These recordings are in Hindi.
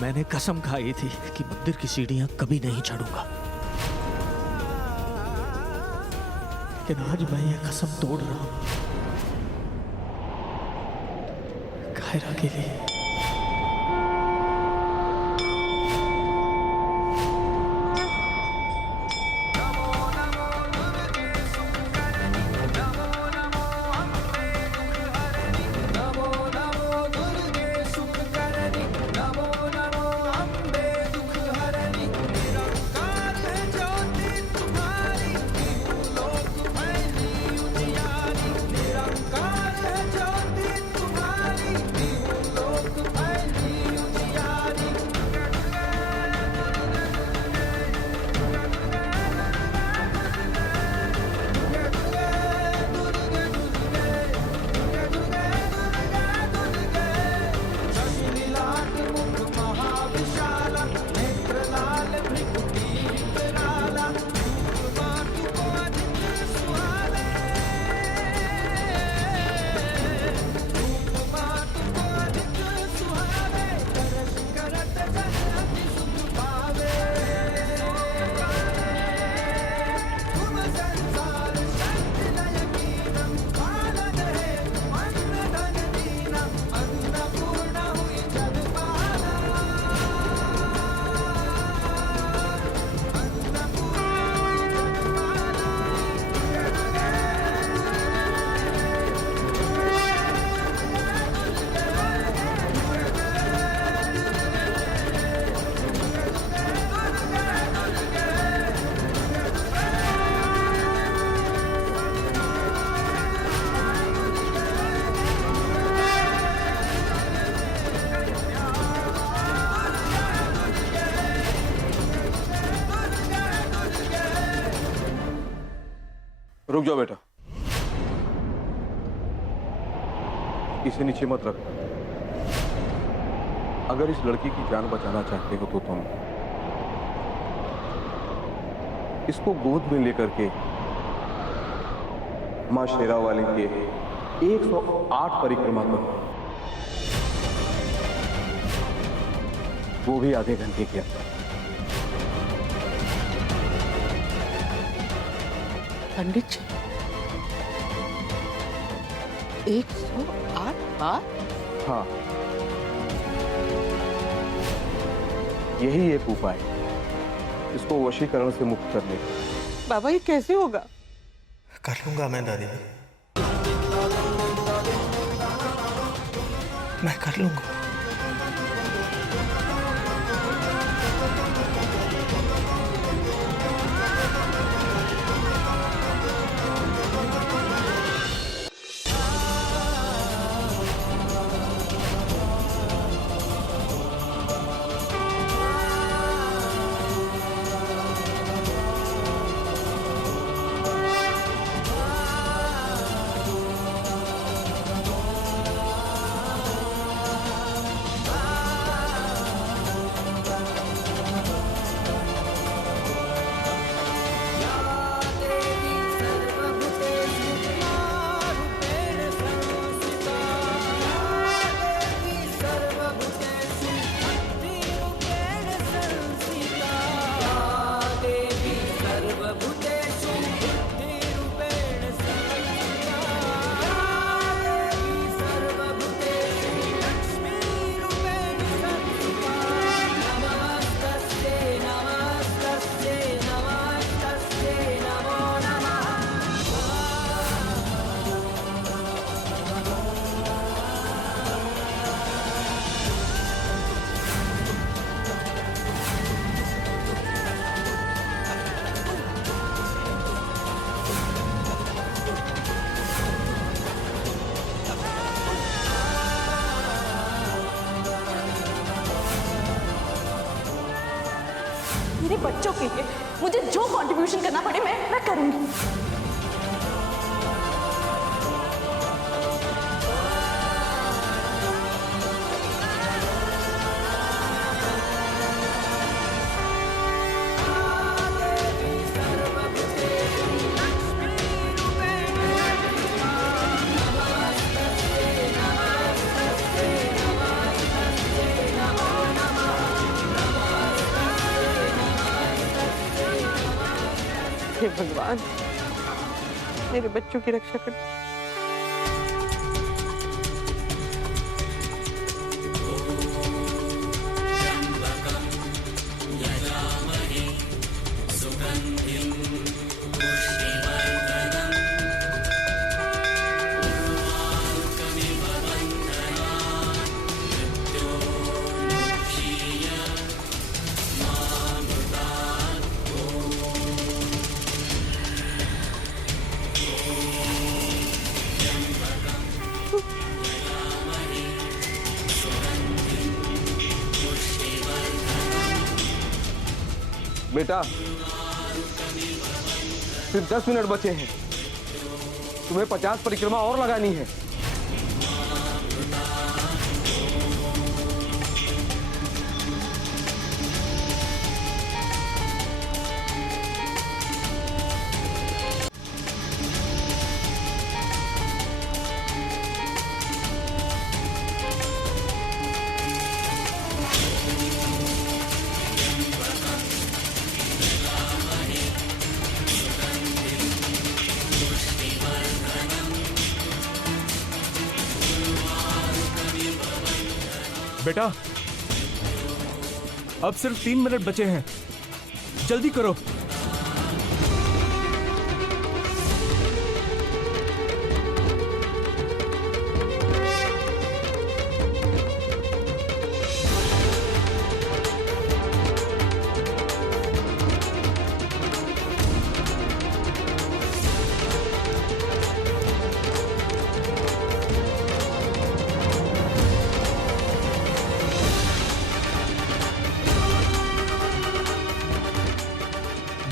मैंने कसम खाई थी कि मंदिर की सीढ़ियां कभी नहीं चढ़ूंगा, लेकिन आज मैं ये कसम तोड़ रहा हूं कायरा के लिए। रुक जाओ बेटा, इसे नीचे मत रखना। अगर इस लड़की की जान बचाना चाहते हो तो तुम इसको गोद में लेकर के मां शेरावाली के 108 परिक्रमा करो, वो भी आधे घंटे के अंदर। पंडित जी 108 बार? हाँ, यही एक उपाय है इसको वशीकरण से मुक्त करने का। बाबा ये कैसे होगा? कर लूंगा मैं दादी, मैं कर लूंगा। मेरे बच्चों के लिए मुझे जो कंट्रीब्यूशन करना पड़े मैं करूंगी। हे भगवान, मेरे बच्चों की रक्षा कर। बेटा, सिर्फ 10 मिनट बचे हैं। तुम्हें 50 परिक्रमा और लगानी है। बेटा, अब सिर्फ 3 मिनट बचे हैं, जल्दी करो।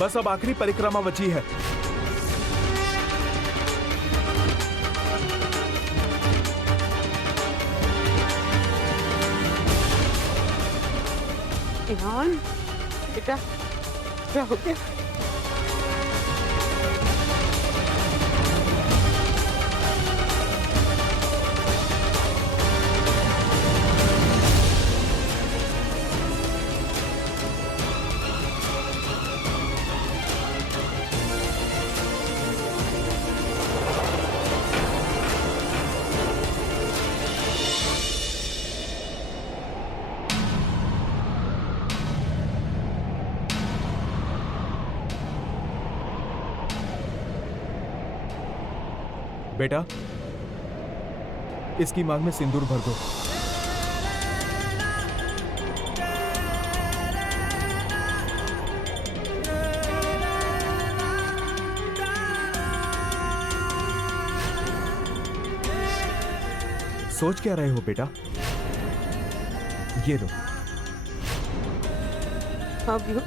बस अब आखिरी परिक्रमा बची है। ईमान, बेटा, क्या हो गया? बेटा, इसकी मांग में सिंदूर भर दो। सोच क्या रहे हो बेटा? ये लो। हाँ भी हो।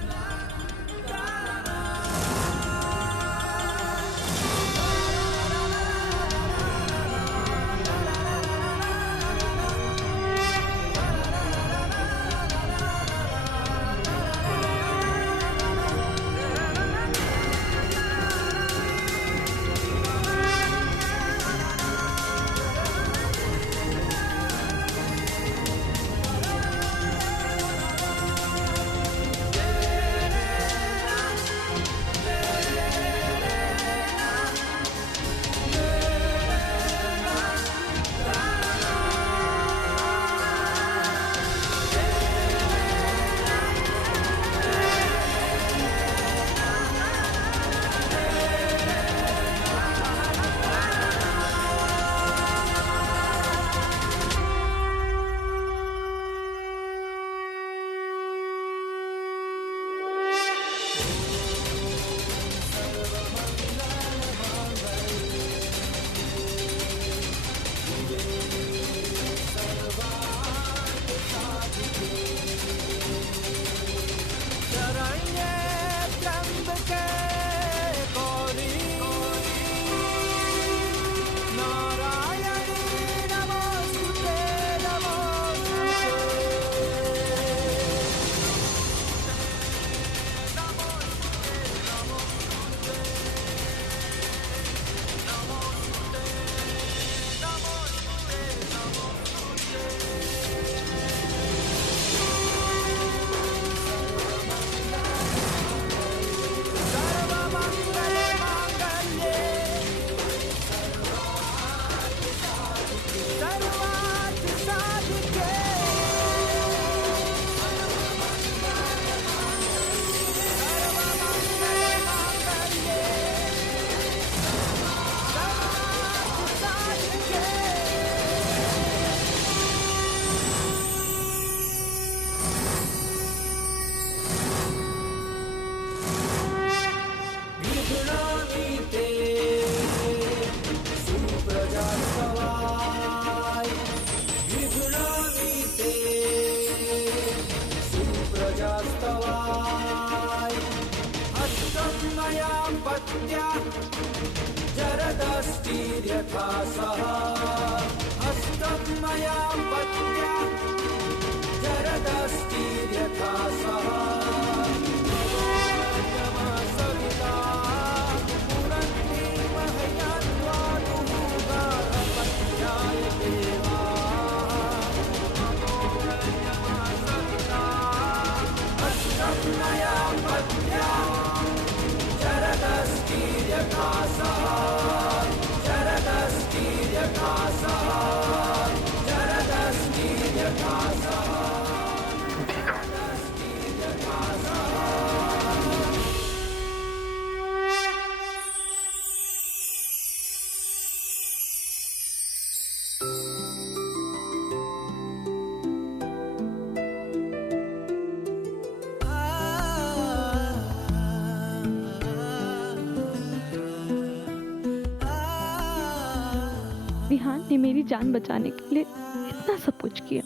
विहान ने मेरी जान बचाने के लिए इतना सब कुछ किया।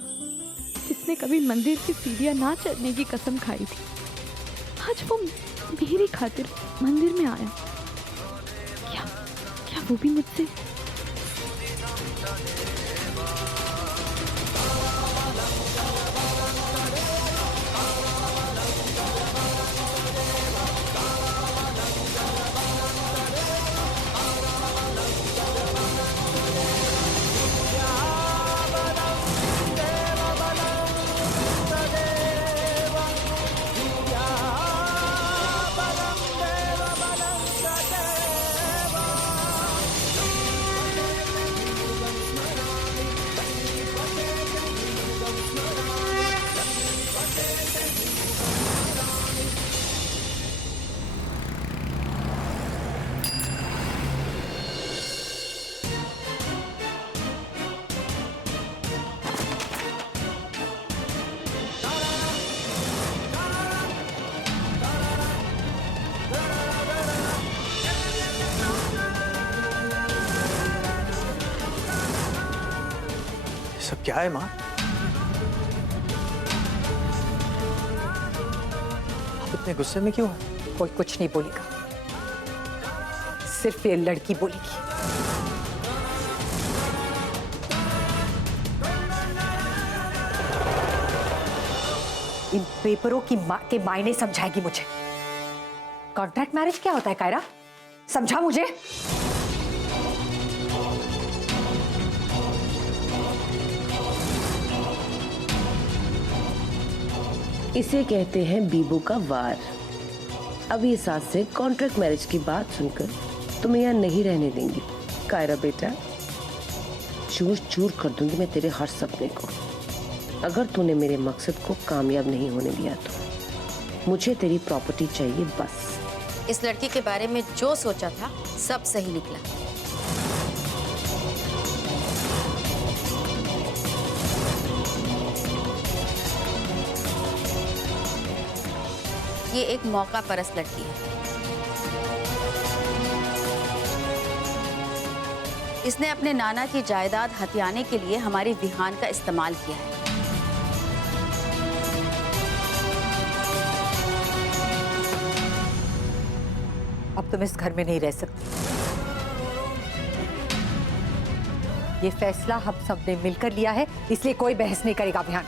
जिसने कभी मंदिर की सीढ़ियां ना चढ़ने की कसम खाई थी, आज वो मेरी खातिर मंदिर में आया। क्या वो भी मुझसे? सब क्या है माँ? आप इतने गुस्से में क्यों हैं? कोई कुछ नहीं बोलेगा, सिर्फ ये लड़की बोलेगी। इन पेपरों के मायने समझाएगी मुझे। कॉन्ट्रैक्ट मैरिज क्या होता है कायरा? समझा मुझे। इसे कहते हैं बीबो का वार। अब ये सास से कॉन्ट्रैक्ट मैरिज की बात सुनकर तुम्हें यहाँ नहीं रहने देंगी। कायरा बेटा, चूर चूर कर दूंगी मैं तेरे हर सपने को, अगर तूने मेरे मकसद को कामयाब नहीं होने दिया तो। मुझे तेरी प्रॉपर्टी चाहिए बस। इस लड़की के बारे में जो सोचा था सब सही निकला। ये एक मौका परस्त लड़की है। इसने अपने नाना की जायदाद हथियाने के लिए हमारी विहान का इस्तेमाल किया है। अब तुम इस घर में नहीं रह सकती। ये फैसला हम सब ने मिलकर लिया है, इसलिए कोई बहस नहीं करेगा विहान।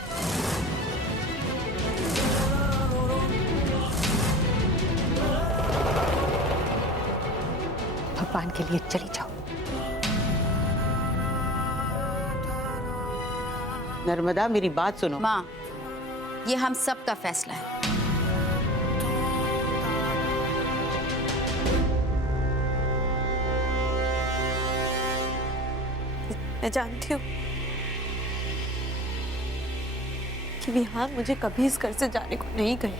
भगवान के लिए चली जाओ। नर्मदा, मेरी बात सुनो। माँ, ये हम सब का फैसला है। मैं जानती हूँ कि विहान मुझे कभी इस घर से जाने को नहीं कहे।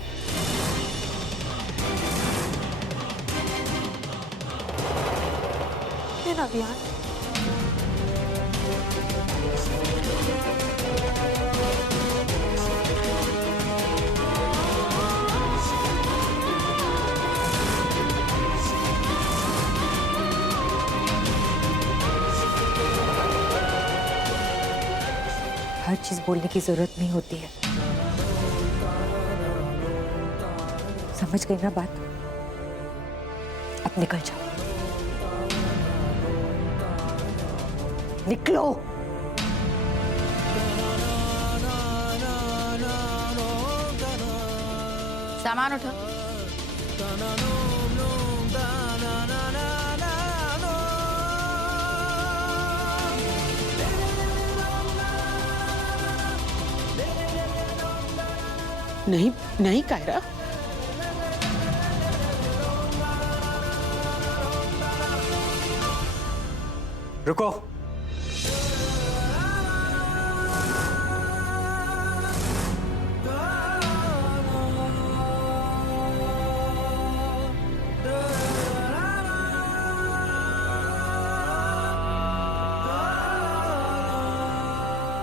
है ना विहान? हर चीज बोलने की जरूरत नहीं होती है। समझ गई ना बात? अब निकल जाओ। निकलो। सामान उठा। नहीं नहीं कायरा, रुको।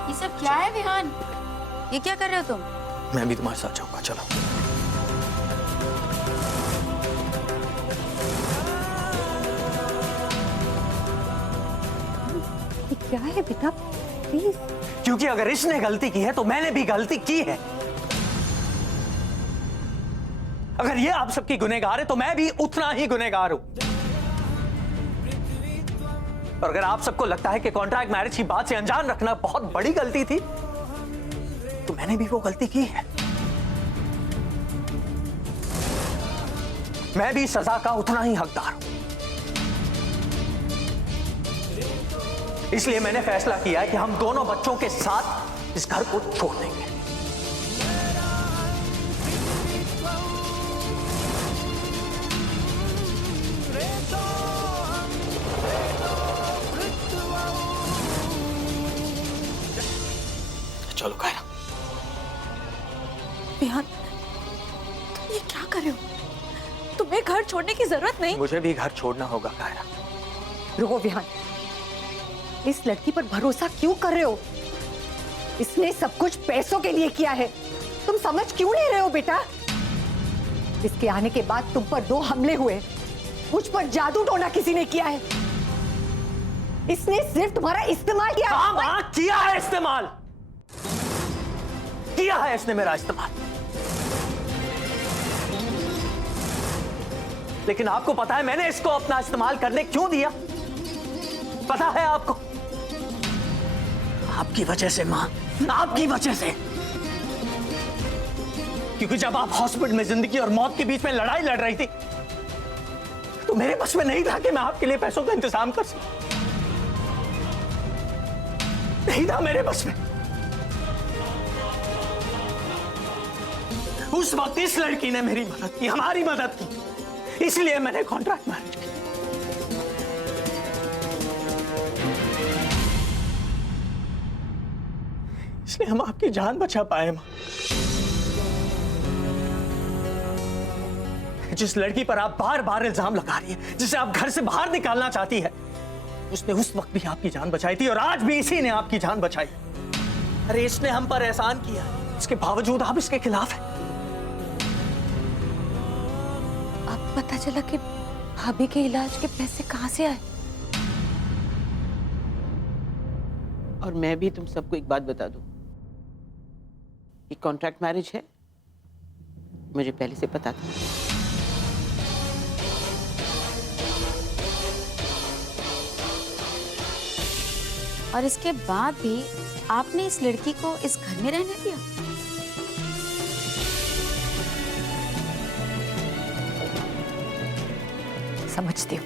ये सब क्या है विहान? ये क्या कर रहे हो तुम? मैं भी तुम्हारे साथ जाऊंगा, चलो। ये क्या है बेटा, प्लीज। क्योंकि अगर इसने गलती की है तो मैंने भी गलती की है। अगर ये आप सबकी गुनहगार है तो मैं भी उतना ही गुनहगार हूं। और अगर आप सबको लगता है कि कॉन्ट्रैक्ट मैरिज की बात से अनजान रखना बहुत बड़ी गलती थी, तो मैंने भी वो गलती की है। मैं भी सजा का उतना ही हकदार हूं। इसलिए मैंने फैसला किया है कि हम दोनों बच्चों के साथ इस घर को छोड़ देंगे। चलो कायरा। विहान, तुम ये क्या कर रहे हो? तुम्हें घर छोड़ने की जरूरत नहीं। मुझे भी घर छोड़ना होगा कायरा। रुको विहान, इस लड़की पर भरोसा क्यों कर रहे हो? इसने सब कुछ पैसों के लिए किया है। तुम समझ क्यों नहीं रहे हो बेटा? इसके आने के बाद तुम पर 2 हमले हुए, मुझ पर जादू टोना किसी ने किया है। इसने सिर्फ तुम्हारा इस्तेमाल किया। हाँ, किया है इस्तेमाल, किया है इसने मेरा इस्तेमाल। लेकिन आपको पता है मैंने इसको अपना इस्तेमाल करने क्यों दिया? पता है आपको? आपकी वजह से मां, आपकी वजह से। क्योंकि जब आप हॉस्पिटल में जिंदगी और मौत के बीच में लड़ाई लड़ रही थी तो मेरे बस में नहीं था कि मैं आपके लिए पैसों का इंतजाम कर सकूं। नहीं था मेरे बस में। उस वक्त इस लड़की ने मेरी मदद की, हमारी मदद की, इसलिए मैंने कॉन्ट्रैक्ट मैरिज की। इसलिए हम आपकी जान बचा पाए मां। जिस लड़की पर आप बार बार इल्जाम लगा रही है, जिसे आप घर से बाहर निकालना चाहती है, उसने उस वक्त भी आपकी जान बचाई थी और आज भी इसी ने आपकी जान बचाई। अरे इसने हम पर एहसान किया, इसके बावजूद आप इसके खिलाफ हैं। अब पता चला कि भाभी के इलाज के पैसे कहां से आए। और मैं भी तुम सबको एक बात बता दूं, ये कॉन्ट्रैक्ट मैरिज है, मुझे पहले से पता था। और इसके बाद भी आपने इस लड़की को इस घर में रहने दिया? समझती हूँ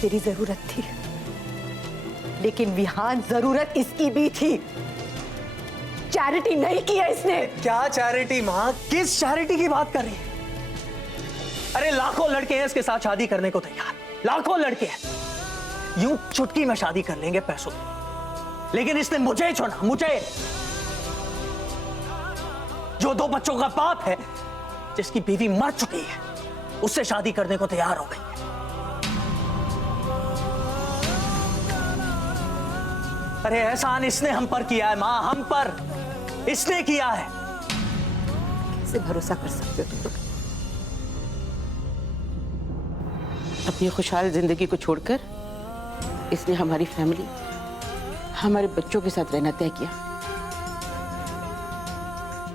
तेरी जरूरत थी, लेकिन विहान जरूरत इसकी भी थी। चैरिटी नहीं की है इसने। क्या चैरिटी मां? किस चैरिटी की बात कर रही है? अरे लाखों लड़के हैं इसके साथ शादी करने को तैयार, लाखों लड़के हैं, यूं चुटकी में शादी कर लेंगे पैसों, लेकिन इसने मुझे चुना, मुझे, जो 2 बच्चों का बाप है, जिसकी बीवी मर चुकी है, उससे शादी करने को तैयार हो गई। अरे एहसान इसने हम पर किया है मां, हम पर इसने किया है। कैसे भरोसा कर सकते हो तुम लोग? अपनी खुशहाल जिंदगी को छोड़कर इसने हमारी फैमिली, हमारे बच्चों के साथ रहना तय किया।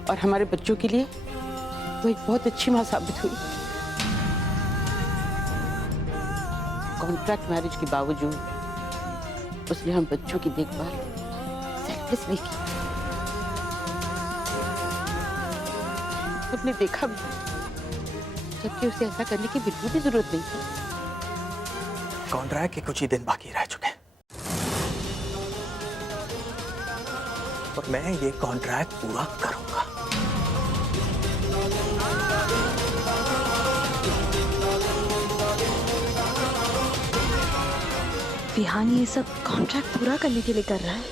और हमारे बच्चों के लिए वो एक बहुत अच्छी मां साबित हुई। कॉन्ट्रैक्ट मैरिज के बावजूद उसने हम बच्चों की देखभाल सेल्फलेसली की। सबने देखा भी, जबकि उसे ऐसा करने की बिल्कुल भी जरूरत नहीं थी। कॉन्ट्रैक्ट के कुछ ही दिन बाकी रह चुके हैं और मैं ये कॉन्ट्रैक्ट पूरा करूंगा। विहान ये सब कॉन्ट्रैक्ट पूरा करने के लिए कर रहा है।